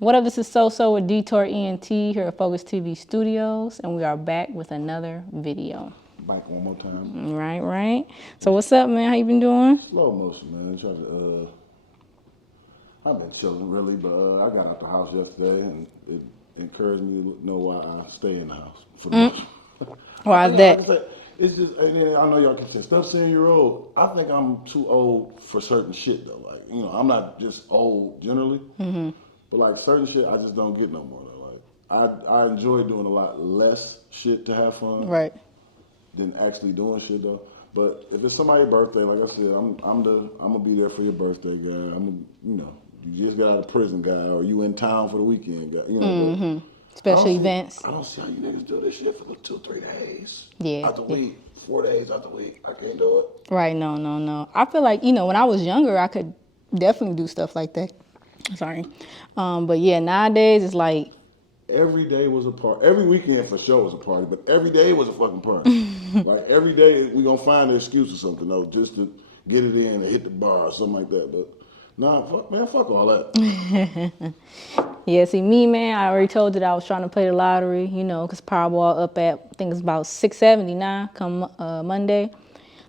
What up, this is So with Detour ENT here at Focus TV Studios, and we are back with another video. Back one more time. Right. So what's up, man? How you been doing? Slow motion, man. I've been chilling really, but I got out the house yesterday, and it encouraged me to know why I stay in the house for the most. Why is that? Like I said, it's just, and I know y'all can say stuff 7-year-old. I think I'm too old for certain shit though. Like, I'm not just old generally, but like certain shit, I just don't get no more though. Like, I enjoy doing a lot less shit to have fun, Right. than actually doing shit though. But if it's somebody's birthday, like I said, I'm gonna be there for your birthday, guy. You just got out of prison, guy, or you in town for the weekend, guy. Special events. I don't see how you niggas do this shit for 2-3 days. Yeah. Out the week, 4 days out the week. I can't do it. Right. No. I feel like, when I was younger, I could definitely do stuff like that. Sorry. But yeah, nowadays it's like. Every day was a party. Every weekend for sure was a party, but every day was a fucking party. Like every day we gonna find an excuse or something though, just to get it in and hit the bar or something like that. But nah, fuck all that. Yeah, see me, man, I already told you that I was trying to play the lottery, because Powerball up at, I think it's about $670 now come Monday.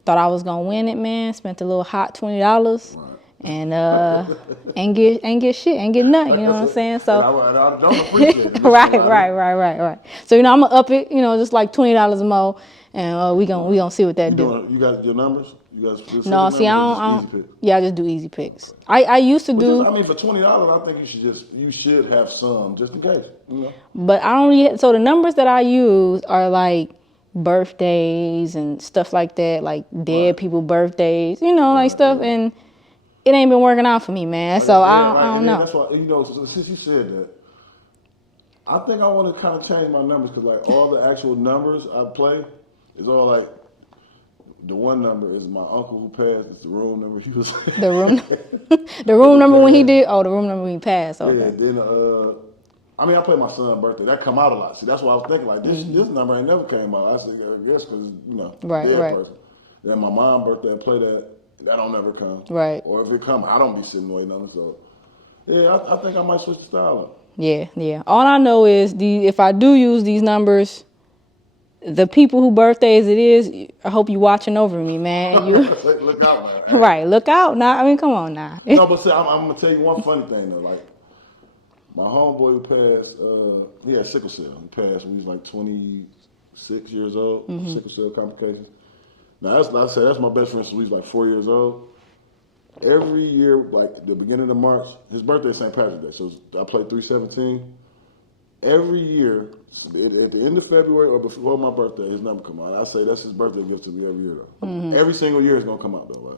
Thought I was going to win it, man. Spent a little hot $20. Right. And ain't get shit, ain't get nothing, you know what I'm saying? So I don't appreciate it. Right. So, I'm going to up it, just like $20 more, and we gonna see what that do. You got your numbers? No, see, I don't. Yeah, I just do easy picks. I used to do. For $20, I think you should have some just in case. But I don't really. So the numbers that I use are like birthdays and stuff like that, like dead people birthdays, like stuff, and it ain't been working out for me, man. So I don't know. That's why since you said that, I think I want to kind of change my numbers because like all the actual numbers I play is all like. The one number is my uncle who passed. It's the room number he was. The room number when he did. Oh, the room number when he passed. Okay. Yeah. Then I play my son's birthday. That come out a lot. See, that's why I was thinking like this number ain't never came out. I said, I guess because dead person. Then my mom's birthday, I play that. That don't never come. Right. Or if it come, I don't be sitting waiting on it. So yeah, I think I might switch the style up. Yeah. All I know is if I do use these numbers. The people who birthdays it is, I hope you watching over me, man. You look out, man. Right, look out now. Come on now. No, but see, I'm gonna tell you one funny thing though. Like my homeboy who passed, he had sickle cell. He passed when he was like 26 years old. Sickle cell complications. Now that's my best friend since he was like 4 years old. Every year, like the beginning of March, his birthday is St. Patrick's Day, so I played 317. Every year, at the end of February or before my birthday, his number come out. I say that's his birthday gift to me every year, though. Every single year it's going to come out, though.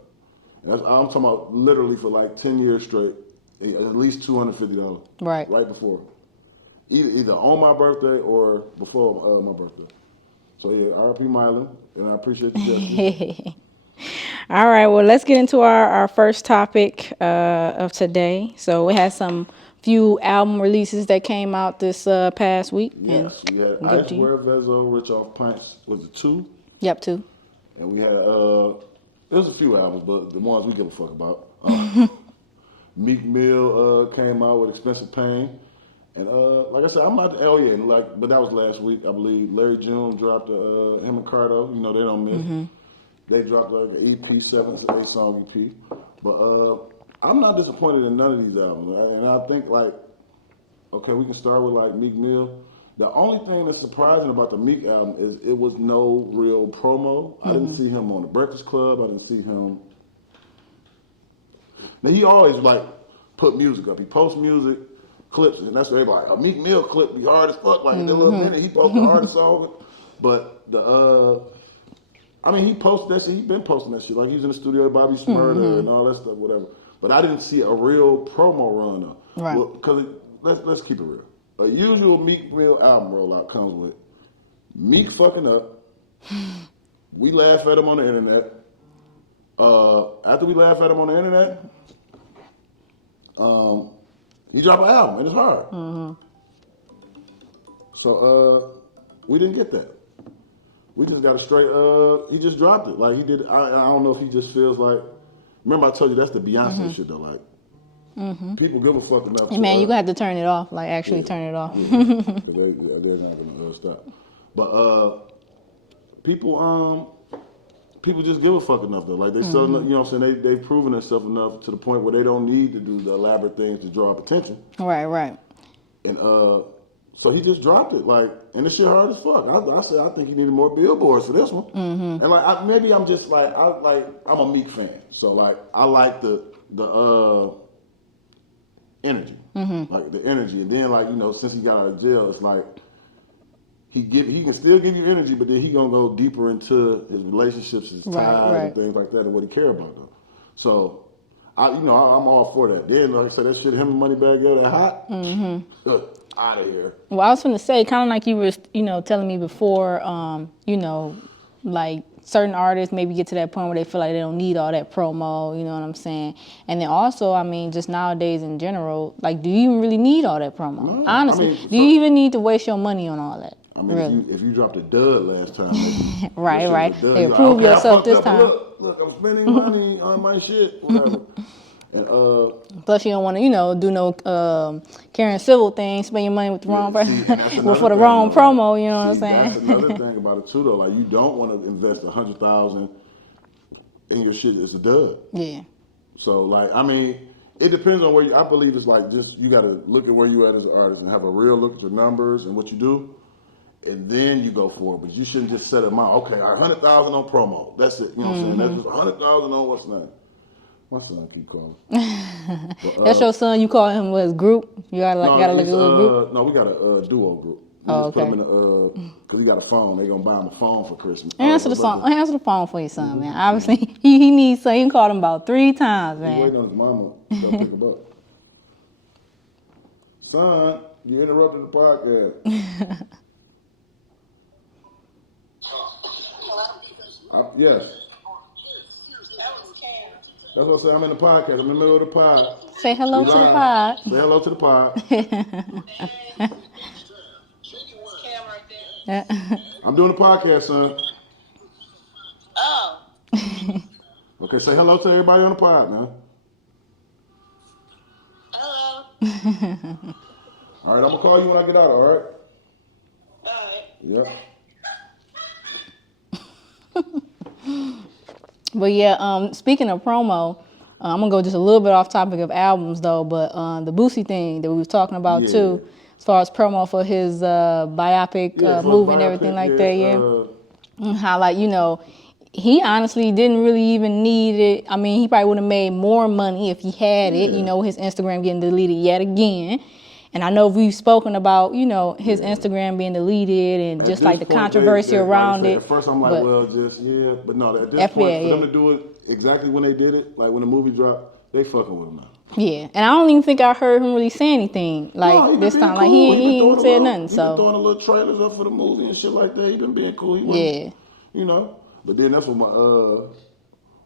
Right? I'm talking about literally for like 10 years straight, at least $250. Right. Right before. Either on my birthday or before my birthday. So, yeah, R.I.P. Mylan, and I appreciate you. All right, well, let's get into our first topic of today. So we had some few album releases that came out this past week. Yes, we had Icewear Vezzo, Rich Off Pints, was it 2? Yep, 2. And we had, there's a few albums, but the ones we give a fuck about. Meek Mill came out with Expensive Pain. And like I said, I'm not, but that was last week, I believe. Larry June dropped, him and Cardo, they don't mix. They dropped like an EP, 7 to 8 song EP. But, I'm not disappointed in none of these albums, right? And I think okay, we can start with like Meek Mill. The only thing that's surprising about the Meek album is it was no real promo. I didn't see him on the Breakfast Club. I didn't see him. Now he always put music up. He posts music, clips, and that's where everybody a Meek Mill clip be hard as fuck. Like in a little minute, he posted the hardest song. But he posted that shit. He been posting that shit. Like he's in the studio with Bobby Shmurda and all that stuff, whatever. But I didn't see a real promo run though. Right. Because let's keep it real. A usual Meek Mill album rollout comes with Meek fucking up. We laugh at him on the internet. After we laugh at him on the internet, he dropped an album and it's hard. So we didn't get that. We just got a straight. He just dropped it. Like he did. I don't know if he just feels like. Remember I told you that's the Beyonce shit though. Like people give a fuck enough. And man, you're gonna have to turn it off, like actually turn it off. They're not gonna stop. But people just give a fuck enough though. Like they still, you know what I'm saying? They've proven themselves enough to the point where they don't need to do the elaborate things to draw up attention. Right. And so he just dropped it, like, and this shit hard as fuck. I said I think he needed more billboards for this one. And like maybe I'm just like I'm a Meek fan, so like I like the energy, like the energy, and then like since he got out of jail, it's like he can still give you energy, but then he gonna go deeper into his relationships, his ties, and things like that, and what he care about though. So I'm all for that. Then like I said, that shit, him and Moneybagg Yo, that hot. Out of here. Well, I was going to say, kind of like you were, telling me before, like certain artists maybe get to that point where they feel like they don't need all that promo, you know what I'm saying? And then also, I mean, just nowadays in general, like, do you even really need all that promo? No, honestly, do you even need to waste your money on all that? I mean, really? if you dropped a dud last time, right. They approve yourself this time. Look, I'm spending money on my shit, whatever. And, plus, you don't want to, do no Karen Civil thing, spend your money with the wrong person, for the wrong promo. You know what I'm saying? That's another thing about it too, though. Like, you don't want to invest $100,000 in your shit that's a dud. Yeah. So, like, I mean, it depends on where I believe it's like just you got to look at where you at as an artist and have a real look at your numbers and what you do, and then you go for it. But you shouldn't just set a amount. Okay, $100,000 on promo. That's it. You know what I'm saying? That's just $100,000 on what's name. My son keep calling. But, that's your son. You call him with his group. You gotta look at a little group. No, we got a duo group. We just put him in because he got a phone. They gonna buy him a phone for Christmas. Answer the phone for your son, man. Obviously, he needs. So he called him about 3 times, man. He's waiting on his mama to pick him up. Son, you interrupted the podcast. Yes. That's what I said. I'm in the podcast. I'm in the middle of the pod. Say hello to the pod. Say hello to the pod. I'm doing the podcast, son. Oh. Okay, say hello to everybody on the pod, man. Hello. All right, I'm gonna call you when I get out. All right. All right. Yeah. But yeah, speaking of promo, I'm gonna go just a little bit off topic of albums though, but the Boosie thing that we was talking about too, as far as promo for his biopic movie and everything like that, how like he honestly didn't really even need it. I mean, he probably would have made more money if he had it. His Instagram getting deleted yet again. And I know we've spoken about, his Instagram being deleted and just like the controversy around it. At first I'm like, but no, at this point, for them to do it exactly when they did it, like when the movie dropped, they fucking with him now. Yeah, and I don't even think I heard him really say anything this time. Like he ain't said nothing. He been throwing a little trailers up for the movie and shit like that. He been being cool. But then that's what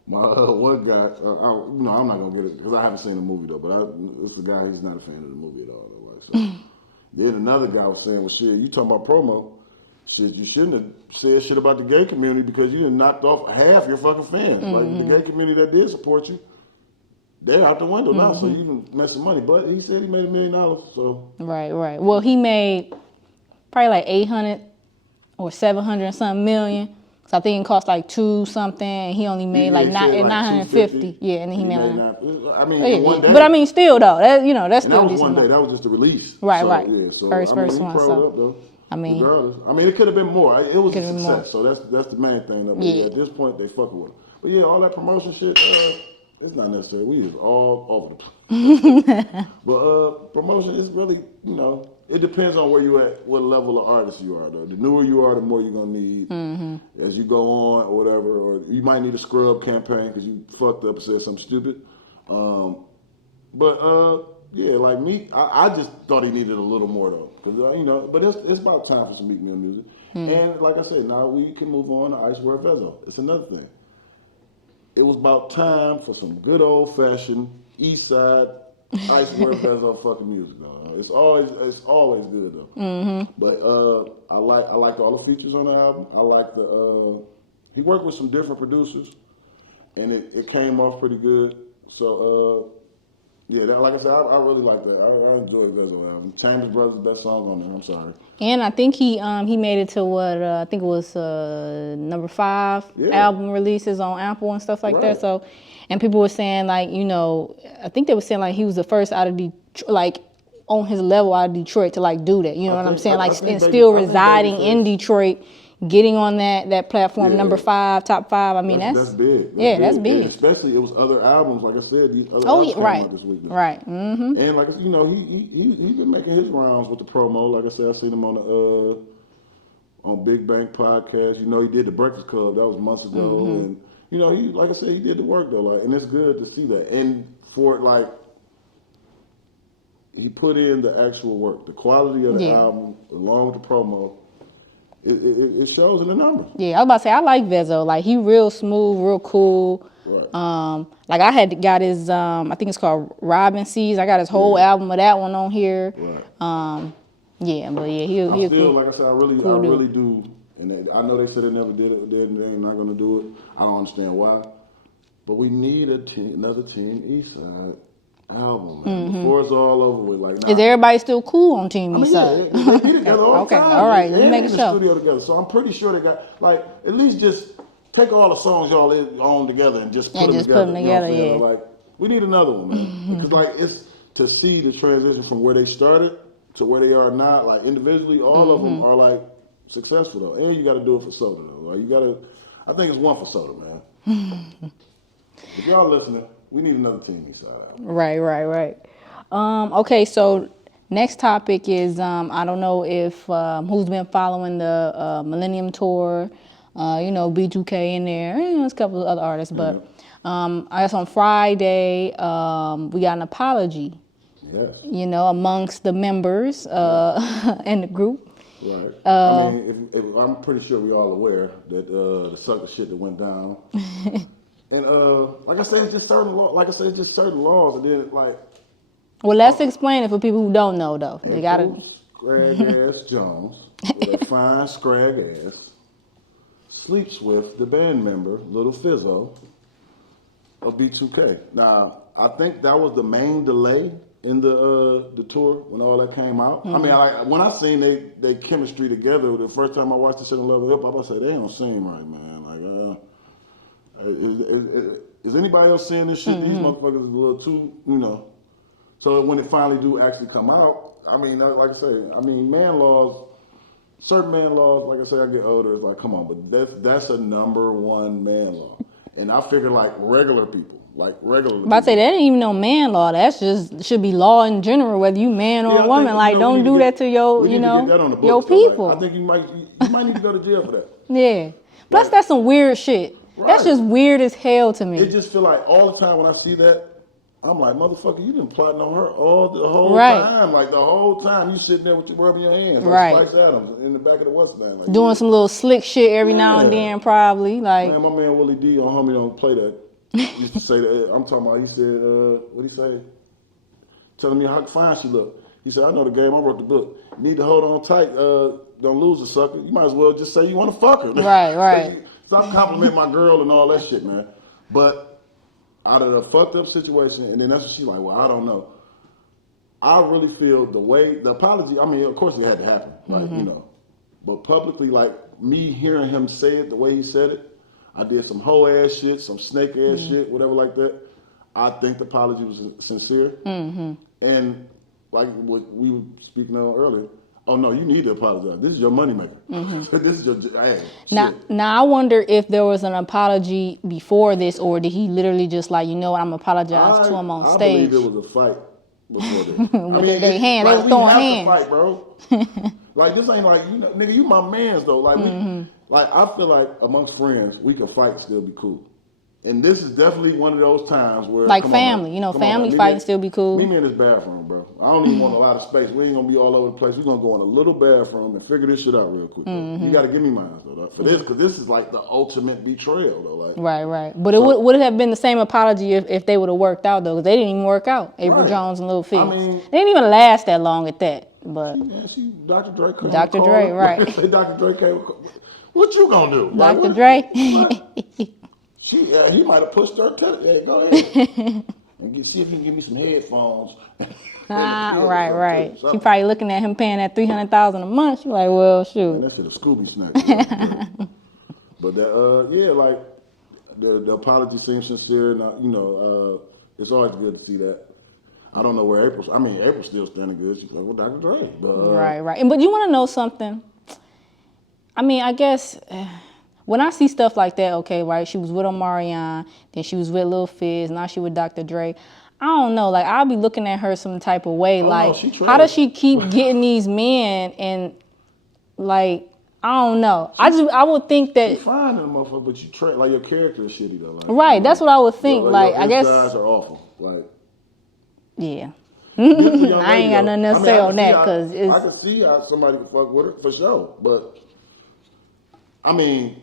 my one guy, I'm not gonna get it because I haven't seen the movie though. But it's a guy. He's not a fan of the movie at all. So. Then another guy was saying, well, shit, you talking about promo. Shit, you shouldn't have said shit about the gay community because you done knocked off half your fucking fans. Like, the gay community that did support you, they're out the window now, so you can mess some money. But he said he made $1 million, so. Right. Well, he made probably like 800 or 700 and something million. So I think it cost like 2 something, and he only made like 950. Yeah, and then he made one day. But I mean, still though, that's still that was decent. one day. That was just the release. Right. Yeah, so first one. So up, though. Regardless, it could have been more. It was a success. So that's the main thing. Though. At this point, they fucking with it. But yeah, all that promotion shit, it's not necessary. We is all over the place. But promotion is really, it depends on where you at, what level of artist you are, though. The newer you are, the more you're going to need as you go on or whatever. Or you might need a scrub campaign because you fucked up and said something stupid. Like Meek, I just thought he needed a little more, though. Cause, but it's about time for some Meek Mill music. And like I said, now we can move on to Icewear Vezzo. It's another thing. It was about time for some good old-fashioned East Side Icewear Vezzo fucking music, though. It's always good though. But I liked all the features on the album. I like he worked with some different producers, and it came off pretty good. So Yeah, like I said, I really like that. I enjoy Vezzo album. Chambers Brothers, the best song on there. I'm sorry. And I think he made it to what I think it was number 5 album releases on Apple and stuff like that. So, and people were saying like, you know, I think they were saying like he was the first out of like on his level out of Detroit to like do that. You know what I'm saying? Like and still residing in Detroit. Getting on that platform, number 5, top 5. I mean, that's big. That's big. And especially it was other albums, like I said. These other albums came out this week. Right. Mm-hmm. And like you know, he's been making his rounds with the promo. Like I said, I seen him on Big Bank podcast. You know, he did the Breakfast Club. That was months ago. And you know, he like I said, he did the work though. Like, and it's good to see that. And for it, like, he put in the actual work, the quality of the album, along with the promo. It shows in the numbers. Yeah, I was about to say, I like Vezzo. Like, he real smooth, real cool. Right. Like, I had got his, I think it's called Robin Seas. I got his whole album of that one on here. Right. Yeah, but yeah, he'll still, cool, like I said, I really do. And I know they said they never did it. They're not going to do it. I don't understand why. But we need another Team Eastside album, man. Before it's all over with. Like, is everybody still cool on Team Eastside? Yeah, they together all the time. All right, let's make a show. Studio together. So I'm pretty sure they got, like, at least just take all the songs y'all own together and just put them together. You know, like, we need another one, man. Because, like, it's to see the transition from where they started to where they are now. Like, individually, all of them are, like, successful, though. And you got to do it for Soda, though. Like, you got to, I think it's one for Soda, man. If y'all listening, we need another Team Eastside. Right. Okay, so next topic is I don't know if who's been following the Millennium Tour, you know, B2K in there, there's a couple of other artists, but I guess on Friday we got an apology. Yes. You know, amongst the members in the group. Right. I mean, if I'm pretty sure we're all aware that the sucker shit that went down. And like I said, it's just certain laws, and then like. Well, let's explain it for people who don't know, though. They gotta. Scrag ass Jones with a fine scrag ass sleeps with the band member Lil Fizzo of B2K. Now, I think that was the main delay in the tour when all that came out. I mean, when I seen they chemistry together, the first time I watched the shit on Love and Hip Hop, I said they don't seem right, man. Like, is anybody else seeing this shit? These motherfuckers is a little too, you know. So when it finally do actually come out, I mean, like I say, man laws, certain man laws, like I say, I get older, it's like, come on, but that's a number one man law. And I figure like regular people. But I say that ain't even no man law. That's just should be law in general, whether you man or a woman. Like, don't do that to your, you know, your people. Like, I think you might need to go to jail for that. Yeah. Plus, that's some weird shit. Right. That's just weird as hell to me. It just feel like all the time when I see that, I'm like, motherfucker, you been plotting on her the whole time. Like, the whole time you sitting there with your rubbing your hands. Like Spice Adams in the back of the West End. Like, doing some little slick shit every now and then, probably. Like, man, my man Willie D on Homie Don't Play That used to say that. I'm talking about, he said, what'd he say? Telling me how fine she looked. He said, I know the game, I wrote the book. You need to hold on tight, don't lose a sucker. You might as well just say you want to fuck her. Right. Stop complimenting my girl and all that shit, man. But out of the fucked up situation, and then that's what she's like, well, I don't know. I really feel the apology, I mean, of course it had to happen, like, you know. But publicly, like, me hearing him say it the way he said it, I did some hoe ass shit, some snake ass shit, whatever like that. I think the apology was sincere. And like what we were speaking on earlier, oh no, you need to apologize. This is your moneymaker. This is your ass. Now I wonder if there was an apology before this, or did he literally just like, you know what, I'm apologize to him on stage? I believe it was a fight before this. They was throwing hands. Fight, bro. Like, this ain't like, you know, nigga, you my mans though. Like, like, I feel like amongst friends, we can fight and still be cool. And this is definitely one of those times where... Like family, you know, family fight and still be cool. Meet me in this bathroom, bro. I don't even want a lot of space. We ain't going to be all over the place. We're going to go in a little bathroom and figure this shit out real quick. You got to give me mine, though, for this, because this is like the ultimate betrayal, though. Like, right. But it would it have been the same apology if they would have worked out, though, because they didn't even work out. April Jones and Lil Fizz. I mean, they didn't even last that long at that. But Dr. Dre came. Dr. Dre, right. Dr. Dre came. What you going to do? Dr. Dre? He might have pushed her to it. Hey, go ahead. and see if you can give me some headphones. Right. She probably looking at him paying that $300,000 a month. She like, well, Man, shoot. that shit a Scooby snack. But that, yeah, like the apology seems sincere. And, it's always good to see that. I don't know where April's still standing good. She's like, well, Dr. Dre. But, Right. But you want to know something? I mean, I guess when I see stuff like that, okay, right, she was with Omarion, then she was with Lil Fizz, now she with Dr. Dre. I don't know, like, I'll be looking at her some type of way, like, how does she keep getting these men and, like, I don't know. I would think that... You fine in a motherfucker, but you like, your character is shitty, though. Like, right, that's what I would think, like I guess... guys are awful, like... Yeah. I ain't got nothing else to say on that, because it's... I can see how somebody can fuck with her, for sure, but... I mean,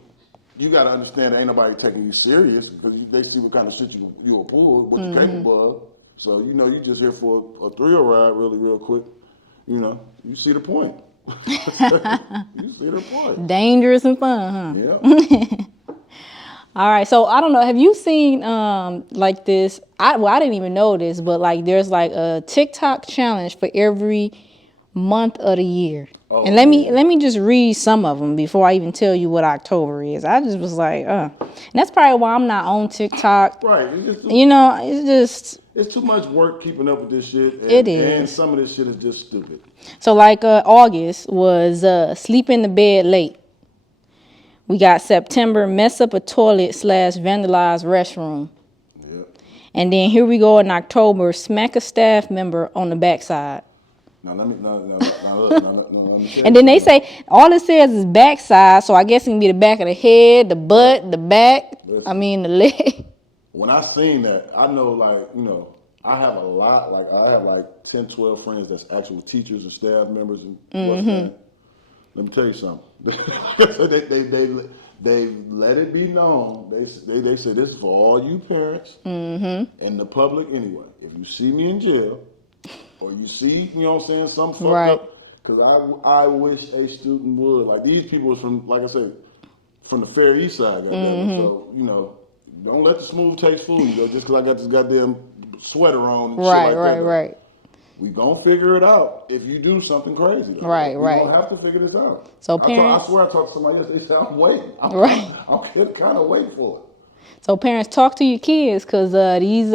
you got to understand that ain't nobody taking you serious because they see what kind of shit you will pull, what you're capable of. So, you just here for a thrill ride really real quick. You see the point. You see the point. Dangerous and fun, huh? Yeah. All right, so I don't know. Have you seen like this? I didn't even know this, but like there's like a TikTok challenge for every month of the year. Oh, and let me just read some of them before I even tell you what October is. I just was like, And that's probably why I'm not on TikTok. Right. It's too much work keeping up with this shit. It is. And some of this shit is just stupid. So like August was sleep in the bed late. We got September, mess up a toilet / vandalize restroom. Yep. And then here we go in October, smack a staff member on the backside. Now, look. And then they say, all it says is backside, so I guess it can be the back of the head, the butt, the back, the leg. When I seen that, I know, like, I have a lot, like, I have like 10, 12 friends that's actual teachers and staff members and what's that. Let me tell you something. they let it be known. They say this is for all you parents and the public anyway. If you see me in jail, or you see, some fucked up. Because I wish a student would. Like, these people was from, like I said, from the Fair East Side. So, don't let the smooth taste fool you, just because I got this goddamn sweater on and shit like that. Right. We gonna figure it out if you do something crazy. Though. Right. We gonna have to figure this out. So parents... I swear I talked to somebody else. They said, I'm waiting. I'm kind of waiting for it. So parents, talk to your kids because these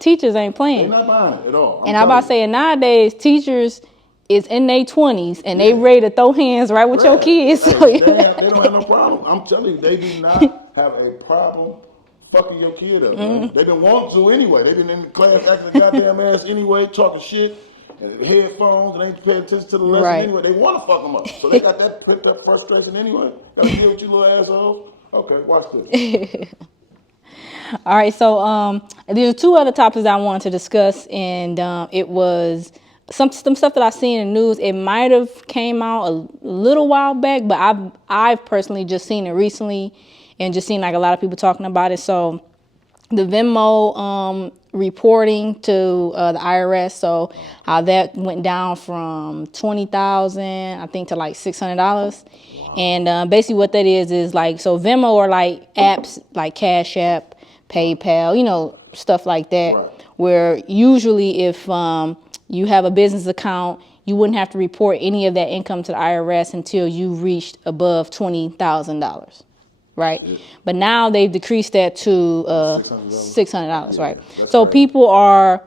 teachers ain't playing. They're not buying it at all. And I'm about to say, nowadays, teachers is in their 20s and they ready to throw hands right with your kids. They don't have no problem. I'm telling you, they do not have a problem fucking your kid up. They didn't want to anyway. They didn't in the class acting goddamn ass anyway, talking shit, and headphones, and ain't paying attention to the lesson anyway. They want to fuck them up. So they got that picked up frustration anyway. Got to deal with you little assholes. Okay, watch this. All right, so there's two other topics I wanted to discuss, and it was some stuff that I've seen in the news. It might have came out a little while back, but I've personally just seen it recently, and just seen like a lot of people talking about it. So the Venmo reporting to the IRS, so how that went down from $20,000, I think, to like $600. And basically what that is like, so Venmo are like apps like Cash App, PayPal, stuff like that, where usually if you have a business account, you wouldn't have to report any of that income to the IRS until you reached above $20,000, right? Yeah. But now they've decreased that to $600, right? So people are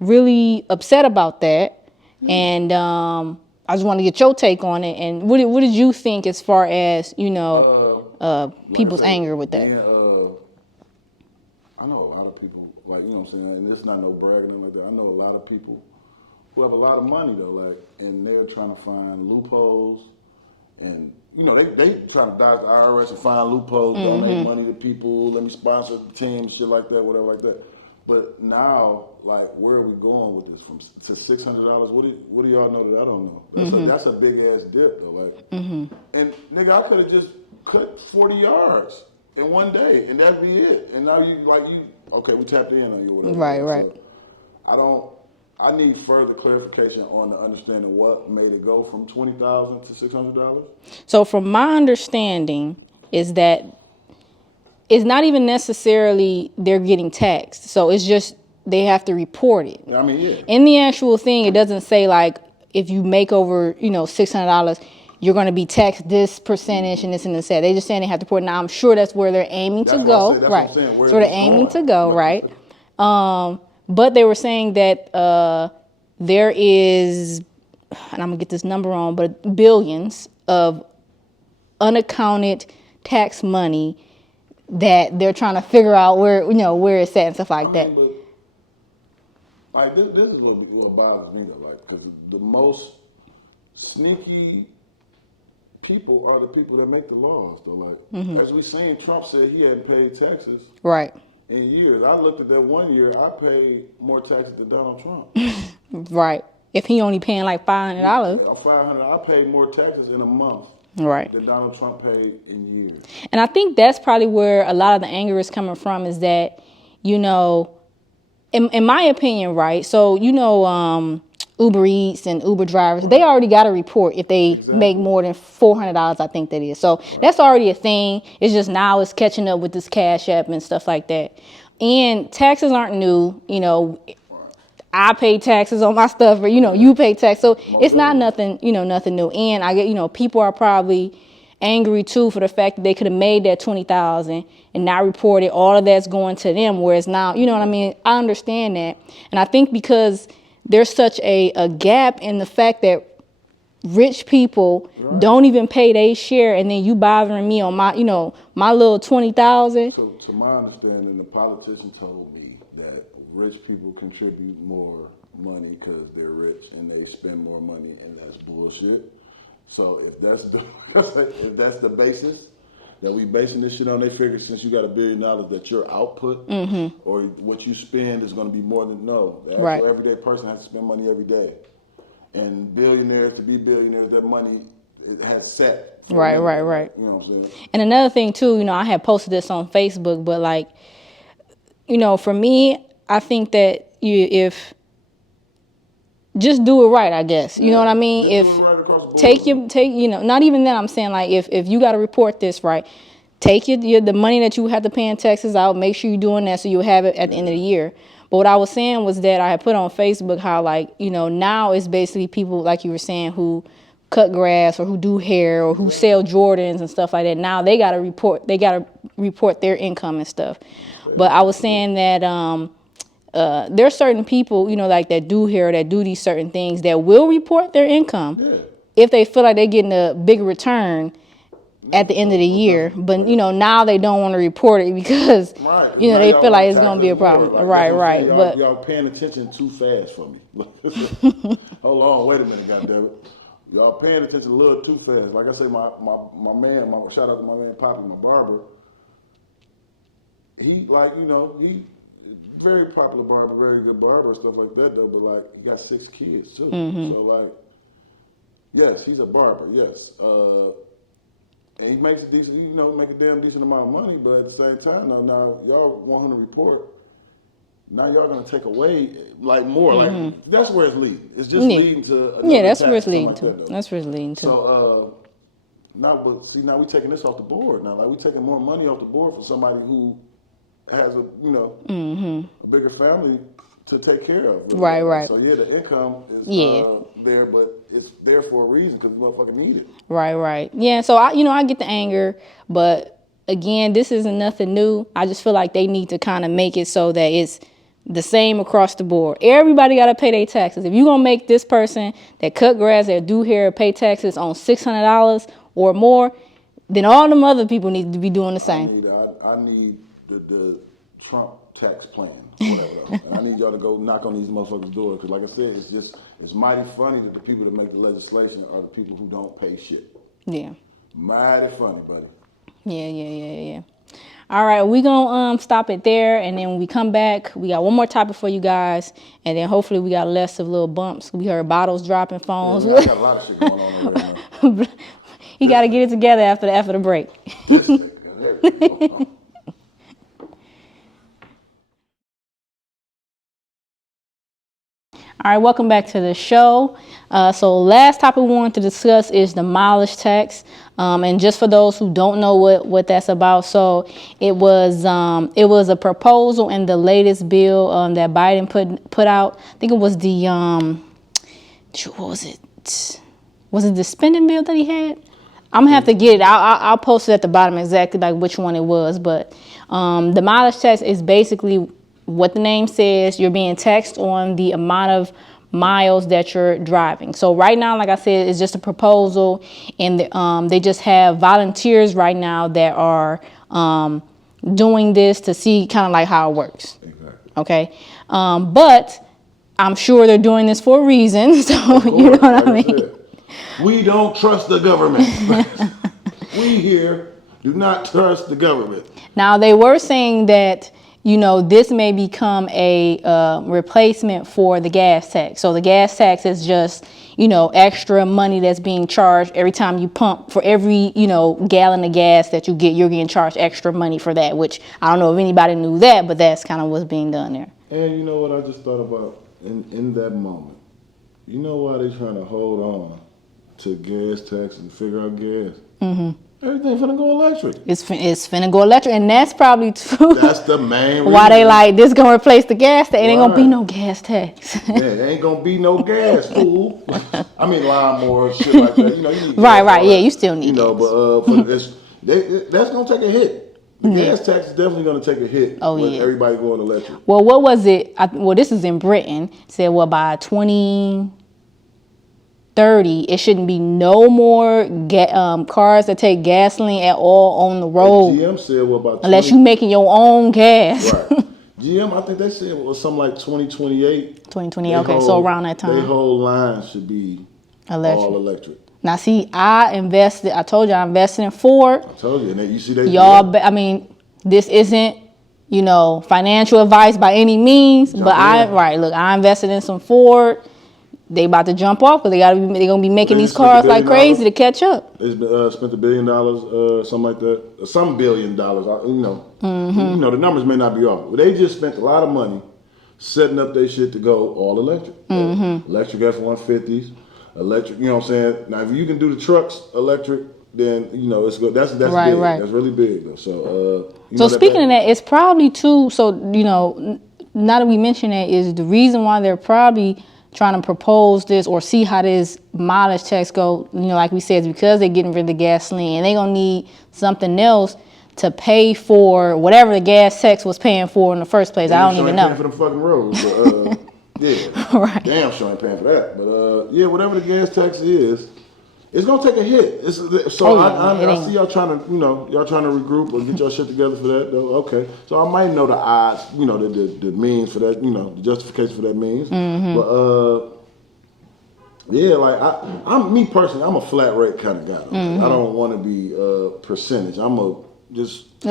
really upset about that, and I just want to get your take on it. And what did you think as far as people's anger with that? I know a lot of people, like, what I'm saying, and it's not no bragging like that. I know a lot of people who have a lot of money though, like, and they're trying to find loopholes, and they trying to dodge the IRS and find loopholes, donate money to people, let me sponsor the team, shit like that, whatever like that. But now, like, where are we going with this? To $600? What do y'all know that I don't know? That's a big ass dip though, like, and nigga, I could have just cut 40 yards in one day, and that'd be it. And now okay, we tapped in on you. Whatever. Right. So I need further clarification on the understanding what made it go from $20,000 to $600. So from my understanding is that it's not even necessarily they're getting taxed. So it's just they have to report it. I mean, yeah. In the actual thing, it doesn't say like if you make over, $600, you're going to be taxed this percentage and this and this. They just saying they have to report. Now I'm sure that's where they're aiming to go, right? That's where they're aiming to go, right? But they were saying that there is, and I'm gonna get this number wrong, but billions of unaccounted tax money that they're trying to figure out where it's at and stuff like that. But, like this is what bothers me though, like, because the most sneaky people are the people that make the laws though. Like as we seen, Trump said he hadn't paid taxes Right. in years. I looked at that one year, I paid more taxes than Donald Trump. Right. If he only paying like $500. $500. I paid more taxes in a month. Right. Than Donald Trump paid in years. And I think that's probably where a lot of the anger is coming from, is that, in my opinion, right? So, Uber Eats and Uber drivers, they already got a report if they make more than $400, I think that is. So that's already a thing. It's just now it's catching up with this Cash App and stuff like that. And taxes aren't new. I pay taxes on my stuff, or you pay tax, so it's not nothing, nothing new. And I get, people are probably angry too for the fact that they could have made that $20,000 and not reported. All of that's going to them, whereas now, you know what I mean. I understand that, and I think because there's such a gap in the fact that rich people don't even pay their share, and then you bothering me on my, my little $20,000. So, to my understanding, the politician told me that rich people contribute more money because they're rich and they spend more money, and that's bullshit. So if that's the basis that we basing this shit on, they figure since you got $1 billion that your output or what you spend is going to be more than The everyday person has to spend money every day, and billionaires, to be billionaires, that money it has set. Right. You know what I'm saying? And another thing too, I had posted this on Facebook, but like, for me, I think that if just do it right, I guess. You know what I mean? If take not even that, I'm saying like if you got to report this right, take the money that you have to pay in taxes out, make sure you're doing that so you'll have it at the end of the year. But what I was saying was that I had put on Facebook how like, now it's basically people like you were saying who cut grass or who do hair or who sell Jordans and stuff like that. Now they got to report their income and stuff. But I was saying that there's certain people, like that do hair, that do these certain things that will report their income if they feel like they're getting a big return at the end of the year. But, now they don't want to report it because, they feel like it's going to be a problem. Right. But y'all paying attention too fast for me. Hold on, wait a minute, goddammit. Y'all paying attention a little too fast. Like I said, my man, shout out to my man Poppy, my barber. He he very popular barber, very good barber, stuff like that though. But like, he got 6 kids too. So like, yes, he's a barber. Yes, and he makes a decent, make a damn decent amount of money. But at the same time, now y'all want him to report. Now y'all gonna take away like more. Like that's where it's leading. It's just leading to that's where it's leading to. That's where it's leading to. So now we taking this off the board. Now like we taking more money off the board for somebody who has a a bigger family to take care of. Right. So the income is there, but it's there for a reason because motherfucker need it. Right. Yeah. So I get the anger, but again, this isn't nothing new. I just feel like they need to kind of make it so that it's the same across the board. Everybody got to pay their taxes. If you're going to make this person that cut grass, that do hair, pay taxes on $600 or more, then all them other people need to be doing the same. I need the Trump tax plan, whatever. And I need y'all to go knock on these motherfuckers' door because, like I said, it's mighty funny that the people that make the legislation are the people who don't pay shit. Yeah. Mighty funny, buddy. Yeah. All right, we're going to stop it there, and then when we come back, we got one more topic for you guys, and then hopefully we got less of little bumps. We heard bottles dropping, phones. Yeah, I got a lot of shit going on over there. You got to get it together after the break. All right, welcome back to the show. So last topic we wanted to discuss is the mileage tax. And just for those who don't know what that's about, so it was a proposal in the latest bill that Biden put out. I think it was the what was it? Was it the spending bill that he had? I'm gonna have to get it. I'll post it at the bottom exactly like which one it was. But the mileage tax is basically what the name says. You're being taxed on the amount of miles that you're driving. So right now, like I said, it's just a proposal, and they just have volunteers right now that are doing this to see kind of like how it works. Exactly. Okay, but I'm sure they're doing this for a reason. So you know what I mean. We don't trust the government. We here do not trust the government. Now, they were saying that, this may become a replacement for the gas tax. So the gas tax is just, extra money that's being charged every time you pump. For every, gallon of gas that you get, you're getting charged extra money for that, which I don't know if anybody knew that, but that's kind of what's being done there. And you know what I just thought about in that moment? You know why they're trying to hold on to gas tax and figure out gas? Mm-hmm. Everything finna go electric. It's finna go electric, and that's probably true. That's the main reason. Why they like this gonna replace the gas tax? It ain't gonna be no gas tax. Yeah, there ain't gonna be no gas, fool. I mean, lawnmowers, shit like that. You need right. Yeah, you still need gas. But for this, that's gonna take a hit. The gas tax is definitely gonna take a hit. With everybody going electric. Well, what was it? This is in Britain. It said, by 2030, it shouldn't be no more cars that take gasoline at all on the road. And GM said, about unless you making your own gas. Right. GM, I think they said it was something like 2028. 2028, okay, so around that time. Their whole line should be all electric. Now, see, I told you I invested in Ford. I told you, and then you see that. This isn't, financial advice by any means, but I invested in some Ford. They about to jump off because they're gonna be making these cars like crazy to catch up. They spent $1 billion, something like that, some $1 billion. Mm-hmm. The numbers may not be off, but they just spent a lot of money setting up their shit to go all electric. Mm-hmm. Electric F-150s, electric. You know what I'm saying? Now, if you can do the trucks electric, then it's good. That's right, big. Right. That's really big though. So speaking of that, it's probably too. So now that we mention that, is the reason why they're probably trying to propose this or see how this mileage tax go, like we said, is because they're getting rid of the gasoline and they're going to need something else to pay for whatever the gas tax was paying for in the first place. I don't even know. Paying for the fucking roads. But, yeah. Right. Damn sure ain't paying for that. But, whatever the gas tax is, it's going to take a hit. I see y'all trying to, regroup or get your shit together for that. Though. Okay. So I might know the odds, the means for that, the justification for that means. Mm-hmm. But, I'm me personally, I'm a flat rate kind of guy. Mm-hmm. I don't want to be percentage. I'm a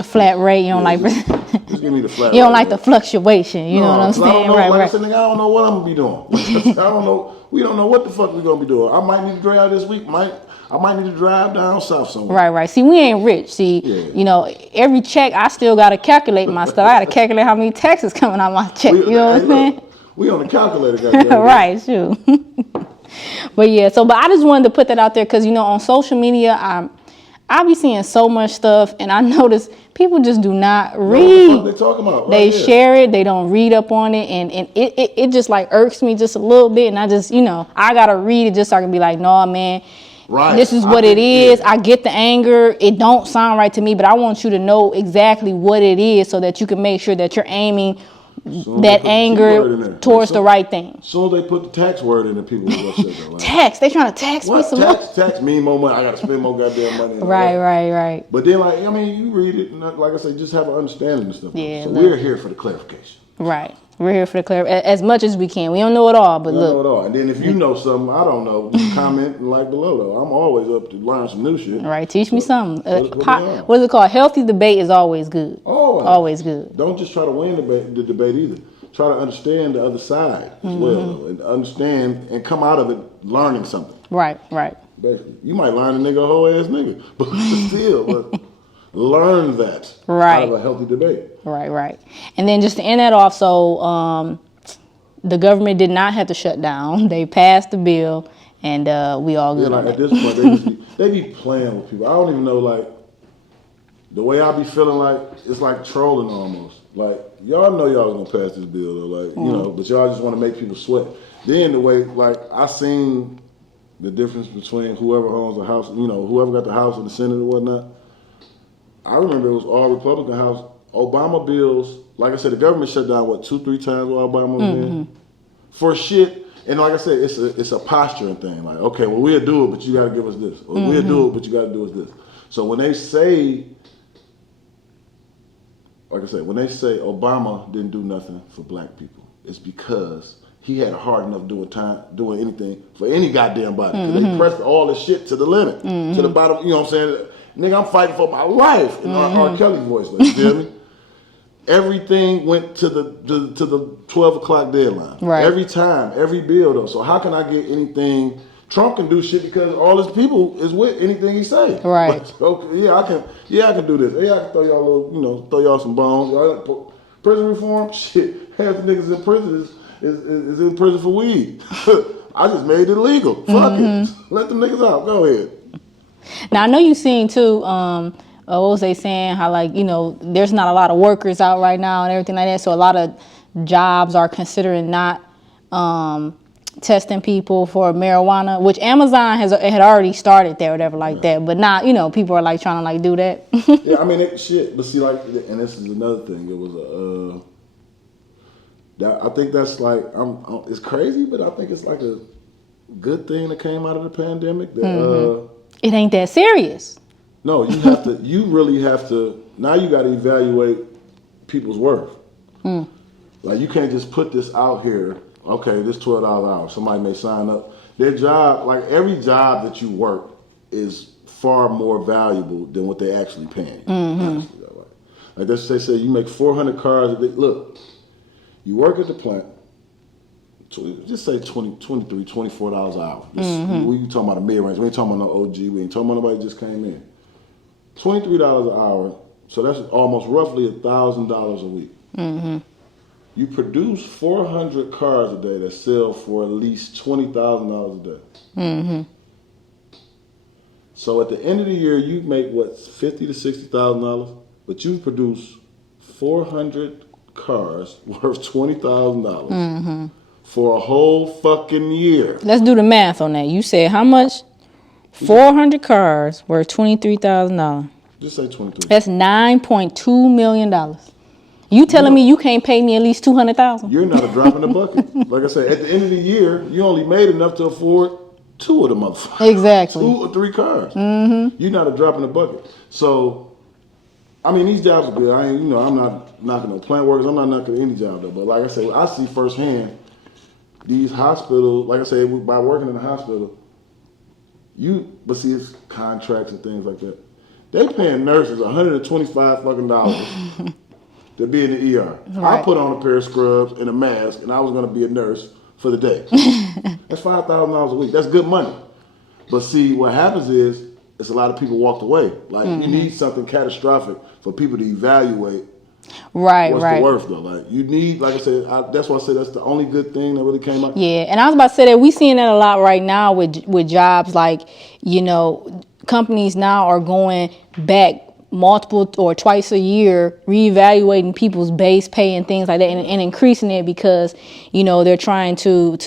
flat rate. You don't like. Just give me the flat rate. You don't like the fluctuation. You know what I'm saying? Right. Right. I said, nigga, I don't know what I'm gonna be doing. I don't know. We don't know what the fuck we're gonna be doing. I might need to drive this week. I might need to drive down south somewhere. Right. See, we ain't rich. See, every check I still gotta calculate my stuff. I gotta calculate how many taxes coming out my check. You know what I'm saying? We on the calculator, goddamn. Right. Sure. But I just wanted to put that out there because on social media I be seeing so much stuff, and I notice people just do not read. What they talking about? They share it, they don't read up on it, and it just like irks me just a little bit, and I just I gotta read it just so I can be like, no, man, right. This is what it is. I get the anger. It don't sound right to me, but I want you to know exactly what it is so that you can make sure that you're aiming that anger towards the right thing. So they put the tax word in the people's website. Like, tax? They trying to tax me some more? Tax me more money. I got to spend more goddamn money. Right. But then, you read it, and like I say, just have an understanding and stuff. Yeah. So we're here for the clarification. Right. We're here for the clarification as much as we can. We don't know it all, but look. Know it all. And then if you know something I don't know, comment and like below though. I'm always up to learn some new shit. All right, teach me something. What is it called? Healthy debate is always good. Always good. Don't just try to win the debate either. Try to understand the other side as well, and understand and come out of it learning something. Right. Basically, you might learn a nigga a whole ass nigga, but still, learn that out of a healthy debate. Right. And then just to end that off, so the government did not have to shut down. They passed the bill, and we all good on at that. this point, they be playing with people. I don't even know, like, the way I be feeling like, it's like trolling almost. Like, y'all know y'all was gonna pass this bill, though, like, you know, but y'all just want to make people sweat. Then the way, like, I seen the difference between whoever owns the house, you know, whoever got the house in the Senate or whatnot. I remember it was all Republican house. Obama bills, like I said, the government shut down, 2-3 times while Obama was in? For shit. And like I said, it's a posturing thing. Like, okay, well, we'll do it, but you got to give us this. Or we'll do it, but you got to do us this. So when they say, like I said, when they say Obama didn't do nothing for black people, it's because he had a hard enough doing anything for any goddamn body. They pressed all this shit to the limit, to the bottom. You know what I'm saying? Nigga, I'm fighting for my life in R. Kelly voice. Like, you feel me? Everything went to the 12 o'clock deadline. Right. Every time, every bill though. So how can I get anything? Trump can do shit because all his people is with anything he say. Right. Like, okay, yeah, I can do this. Yeah, I can throw y'all a little, you know, throw y'all some bones. Prison reform, shit. Half the niggas in prison is in prison for weed. I just made it legal. Fuck it. Let them niggas out. Go ahead. Now I know you seen too. What was they saying? How, like, you know, there's not a lot of workers out right now and everything like that. So a lot of jobs are considering not testing people for marijuana, which Amazon had already started there, whatever like that. But now, you know, people are like trying to like do that. Yeah, I mean, shit. But see, like, and this is another thing. It was I think that's like, it's crazy, but I think it's like a good thing that came out of the pandemic. That It ain't that serious. no, you really have to. Now you got to evaluate people's worth. Like, you can't just put this out here. Okay, this $12 an hour. Somebody may sign up. Their job, like every job that you work, is far more valuable than what they actually paying. Honestly, like they say, you make 400 cars a day. Look, you work at the plant. Just say $23, $24 an hour. We talking about a mid-range. We ain't talking about no OG. We ain't talking about nobody that just came in. $23 an hour. So that's almost roughly $1,000 a week. You produce 400 cars a day that sell for at least $20,000 a day. So at the end of the year, you make what, $50,000 to $60,000, but you produce 400 cars worth $20,000 for a whole fucking year. Let's do the math on that. You said how much? 400 cars worth $23,000. Just say 23. That's $9.2 million. You telling me you can't pay me at least $200,000? You're not a drop in the bucket. Like I said, at the end of the year, you only made enough to afford 2 of the motherfuckers. Exactly. 2 or 3 cars. You're not a drop in the bucket. So, I mean, these jobs are good. I'm not knocking no plant workers. I'm not knocking any job though. But like I said, I see firsthand these hospitals. Like I said, by working in the hospital, but see, it's contracts and things like that. They paying nurses $125 fucking dollars to be in the ER. Right. I put on a pair of scrubs and a mask, and I was going to be a nurse for the day. That's $5,000 a week. That's good money. But see, what happens is, it's a lot of people walked away. Like, you need something catastrophic for people to evaluate what's the worth, though. Like, you need, like I said, that's why I said that's the only good thing that really came out. Yeah, and I was about to say that we seeing that a lot right now with jobs. Like, you know, companies now are going back multiple or twice a year, reevaluating people's base pay and things like that, and increasing it because, you know, they're trying to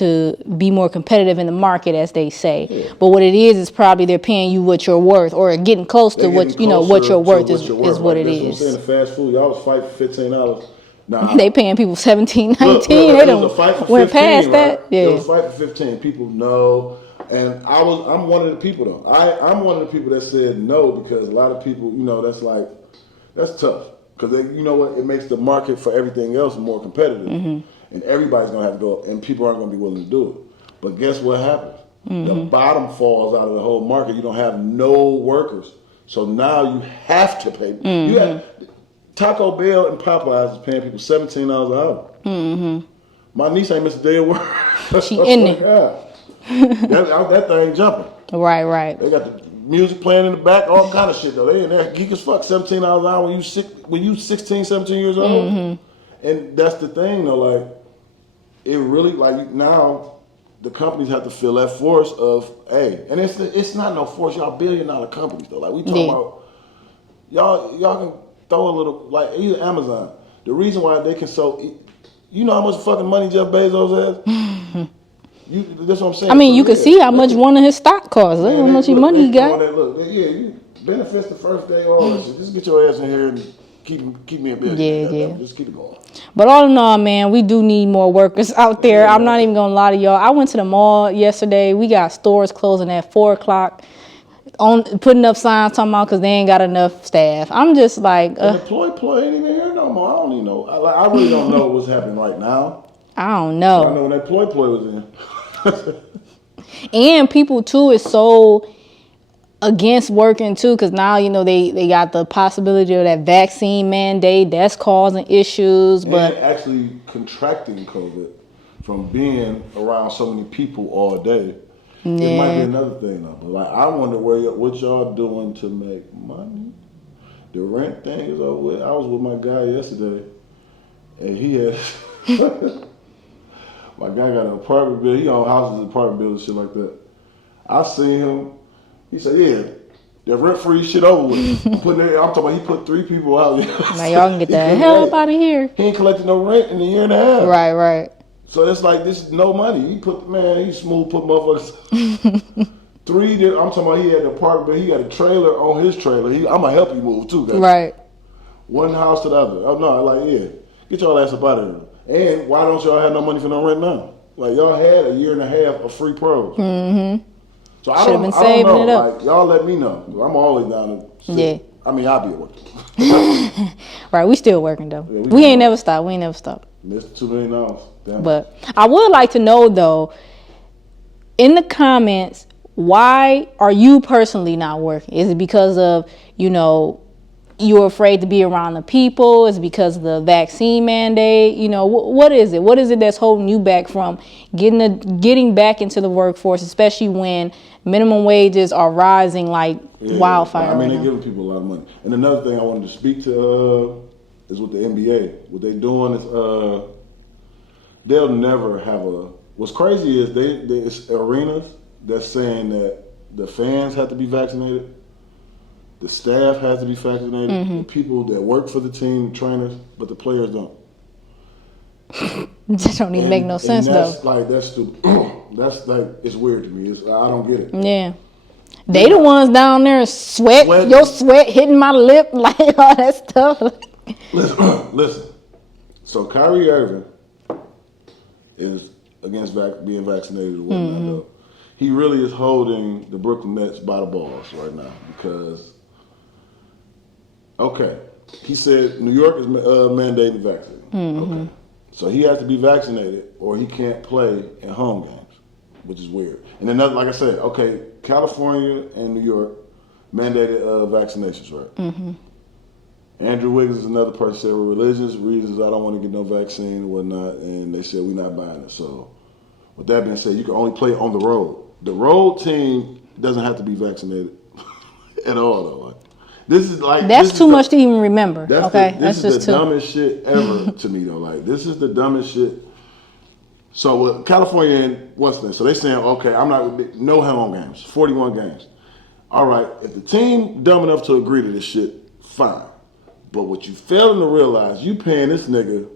be more competitive in the market, as they say. Yeah. But what it is probably they're paying you what you're worth, or getting close to what you know what you're worth is what it is. I'm saying, the fast food, y'all was fighting for $15. Nah, they paying people $17, $19. They don't went past that. Yeah, it was fight for $15. People know. And I'm one of the people though. I'm one of the people that said no, because a lot of people, you know, that's tough. Because you know what, it makes the market for everything else more competitive, and everybody's gonna have to go, and people aren't gonna be willing to do it. But guess what happens? The bottom falls out of the whole market. You don't have no workers, so now you have to pay. You have Taco Bell and Popeyes is paying people $17 an hour. My niece ain't missed a day of work. She in there. that thing jumping. Right. They got the music playing in the back, all kind of shit though. They in there geek as fuck. $17 an hour when you 16, 17 years old. And that's the thing though, like, it really like now the companies have to feel that force of and it's not no force. Y'all $1 billion companies though. Like we talking about y'all can throw a little like either Amazon. The reason why they can you know how much fucking money Jeff Bezos has? That's what I'm saying. I mean, you can see how much one of his stock costs. Look how much money he got. You benefits the first day, all that shit. Just get your ass in here and keep me a business. Yeah. Just keep it going. But all in all, man, we do need more workers out there. I'm not even gonna lie to y'all. I went to the mall yesterday. We got stores closing at 4:00. Putting up signs talking about because they ain't got enough staff. I'm just like, the ploy ain't even here no more. I don't even know. I really don't know what's happening right now. I don't know. I know when that ploy was in. And people too is so against working too, because now you know they got the possibility of that vaccine mandate that's causing issues. But and actually contracting COVID from being around so many people all day. Yeah. It might be another thing though. But like I wonder what y'all doing to make money. The rent thing is over with. I was with my guy yesterday, and he had my guy got an apartment bill. He own houses, apartment bills, and shit like that. I seen him. He said, "Yeah, that rent free shit over with." I'm talking about he put 3 people out. Now y'all can get the hell up out of here. He ain't collected no rent in a year and a half. Right. So it's like this is no money. He smooth put motherfuckers. 3. I'm talking about he had an apartment bill. He got a trailer on his trailer. I'm gonna help you move too, guys. Right. One house to the other. Oh no, like get y'all ass up out of here. And why don't y'all have no money for no rent now? Like y'all had a year and a half of free pros. Mm-hmm. So I don't know. Like y'all let me know. I'm always down to sit. Yeah. I mean, I'll be at work. Right, we still working though. Yeah, we ain't never stopped. Missed $2 million. Damn. But I would like to know though, in the comments, why are you personally not working? Is it because of, you're afraid to be around the people? Is it because of the vaccine mandate? What is it? What is it that's holding you back from getting back into the workforce, especially when minimum wages are rising like wildfire? I mean, they're giving people a lot of money. And another thing I wanted to speak to is with the NBA. What they're doing is they'll never have what's crazy is it's arenas that's saying that the fans have to be vaccinated, the staff has to be vaccinated, the people that work for the team, the trainers, but the players don't. That don't even make no sense though. That's stupid. That's like, it's weird to me. I don't get it. Yeah. They the ones down there sweat, your sweat hitting my lip, like all that stuff. Listen. So Kyrie Irving is against being vaccinated or whatnot though. He really is holding the Brooklyn Nets by the balls right now because, he said New York is mandating vaccine. Okay. So he has to be vaccinated or he can't play in home games, which is weird. And another, like I said, California and New York mandated vaccinations, right? Andrew Wiggins is another person said, with religious reasons, I don't want to get no vaccine and whatnot, and they said, we're not buying it. So with that being said, you can only play on the road. The road team doesn't have to be vaccinated at all, though. That's too much to even remember. This is the dumbest shit ever to me, though. Like, this is the dumbest shit. So California and what's this? So they saying, I'm not no home games, 41 games. All right, if the team dumb enough to agree to this shit, fine. But what you failing to realize, you paying this nigga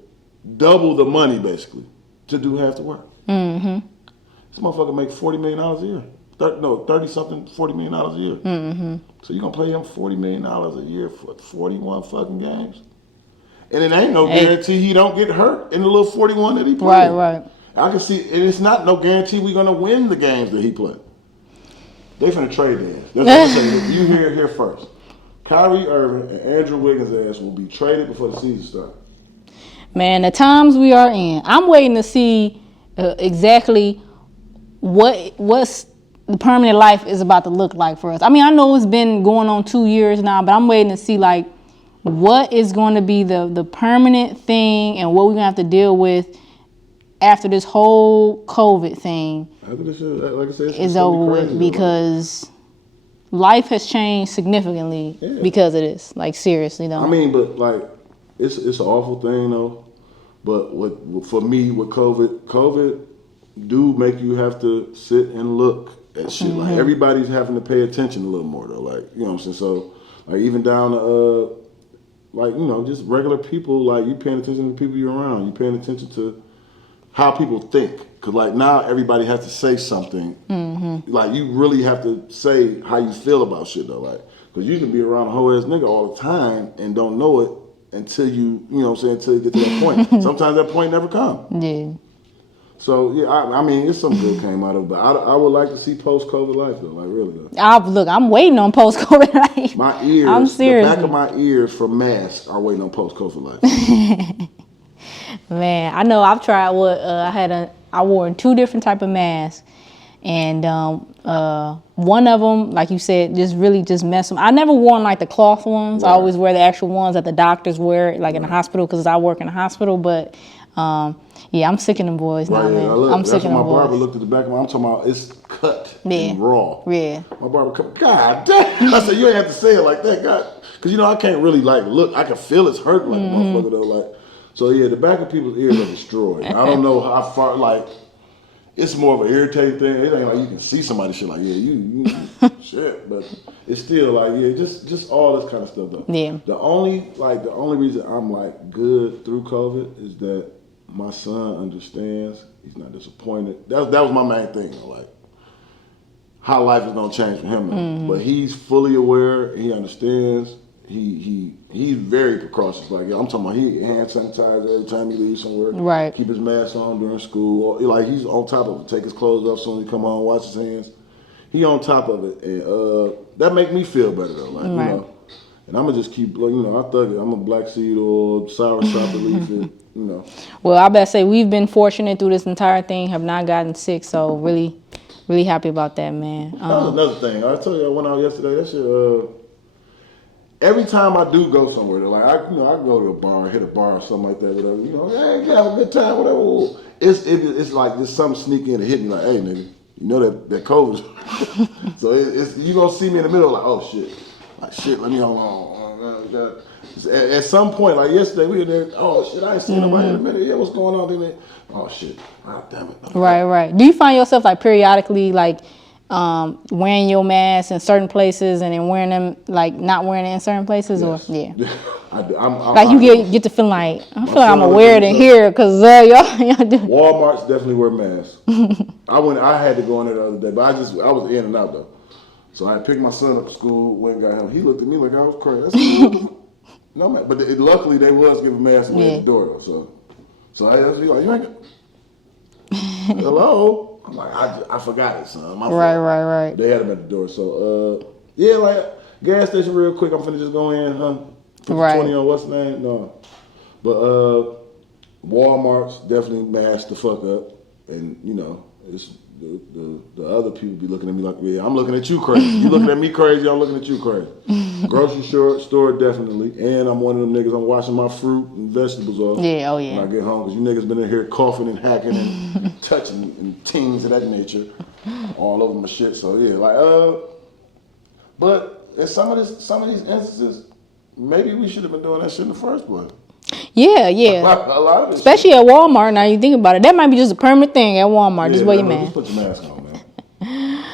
double the money basically to do half the work. This motherfucker make $40 million a year. 30-something, $40 million a year. So you gonna pay him $40 million a year for 41 fucking games? And it ain't no guarantee he don't get hurt in the little 41 that he played. Right. I can see, and it's not no guarantee we're gonna win the games that he played. They finna trade in. That's what I'm saying. You hear it here first. Kyrie Irving and Andrew Wiggins' ass will be traded before the season starts. Man, the times we are in, I'm waiting to see exactly what's the permanent life is about to look like for us. I mean, I know it's been going on 2 years now, but I'm waiting to see what is going to be the permanent thing and what we're gonna have to deal with after this whole COVID thing is over with, because life has changed significantly because of this. Like, seriously though. I mean, but it's an awful thing though. But for me with COVID do make you have to sit and look at shit. Like everybody's having to pay attention a little more though. Like you know what I'm saying. So like even down to like you know just regular people. Like you paying attention to the people you're around. You paying attention to how people think. Cause like now everybody has to say something. Like you really have to say how you feel about shit though. Like cause you can be around a whole ass nigga all the time and don't know it until you know what I'm saying, until you get to that point. Sometimes that point never comes. Yeah. So yeah, I mean it's some good came out of it. But I would like to see post COVID life though. Like really though. Look, I'm waiting on post COVID life. My ears, I'm serious. the back of my ears for masks are waiting on post COVID life. Man, I know I've tried what I wore 2 different type of masks, and one of them, like you said, just really just messed them. I never worn like the cloth ones. Right. I always wear the actual ones that the doctors wear, like in the hospital, because I work in a hospital. But yeah, I'm sick of them boys now, Right, man. yeah, look, I'm sick of them my barber boys. looked at the back of my. I'm talking about it's cut Yeah. and raw. Yeah. My barber come, God damn. I said, you ain't have to say it like that, God. Because, you know, I can't really, like, look. I can feel it's hurting like a motherfucker, though. Like, so, yeah, the back of people's ears are destroyed. I don't know how far, like, it's more of an irritating thing. It ain't like you can see somebody shit like, yeah, you shit. But it's still like, yeah, just all this kind of stuff, though. Yeah. The only reason I'm, like, good through COVID is that my son understands. He's not disappointed. That was my main thing, though, like, how life is gonna change for him. But he's fully aware. He understands. He's very precautious. Like I'm talking about, he hand sanitizer every time he leaves somewhere. Right. Keep his mask on during school. Or, like he's on top of it. Take his clothes off soon as he come home. Wash his hands. He on top of it, and that make me feel better though. Like you know, and I'm gonna just keep. You know, I thug it. I'm a black seed oil, sour chocolate leaf. You know. Well, I better say we've been fortunate through this entire thing. Have not gotten sick, so really happy about that, man. That was another thing. I told you I went out yesterday. That shit. Every time I do go somewhere, like I go to a bar, hit a bar or something like that, whatever. You know, hey, you have a good time, whatever. It's like there's something sneaking in and hit me like, hey, nigga, you know that COVID. So it's you gonna see me in the middle like, oh shit, like shit. Let me hold on. At some point, like yesterday, we were there. Oh shit, I ain't seen nobody in a minute. Yeah, what's going on? Then oh shit, ah, damn it. Right. Do you find yourself like periodically like wearing your mask in certain places and then wearing them like not wearing it in certain places? Yes. Or yeah, I do. I'm like you get to feel like I feel like I'm gonna wear it in here because y'all do. Walmart's definitely wear masks. I had to go in there the other day, but I was in and out though. So I picked my son up at school, went and got him. He looked at me like I was crazy. I said, no man, but luckily they was giving masks away at the door though. So I was like, you ain't got hello. I'm like, I forgot it, son. My fault. Right. They had them at the door. So yeah, like gas station real quick. I'm finna just go in, huh? 20 on what's the name? No. But Walmart's definitely masked the fuck up. And you know, it's the other people be looking at me like, yeah, I'm looking at you crazy. You looking at me crazy, I'm looking at you crazy. Grocery store definitely. And I'm one of them niggas, I'm washing my fruit and vegetables off. Yeah, oh yeah. When I get home, because you niggas been in here coughing and hacking and touching and things of that nature all over my shit. So yeah, like but in some of these instances, maybe we should have been doing that shit in the first place. Yeah. A lot of it. Especially at Walmart. Now you think about it, that might be just a permanent thing at Walmart. Just wear your mask. Just put your mask on, man.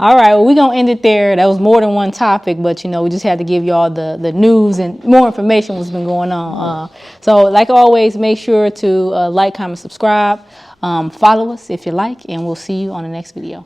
All right, well, we're going to end it there. That was more than one topic, but, you know, we just had to give y'all the news and more information what's been going on. So, like always, make sure to like, comment, subscribe. Follow us if you like, and we'll see you on the next video.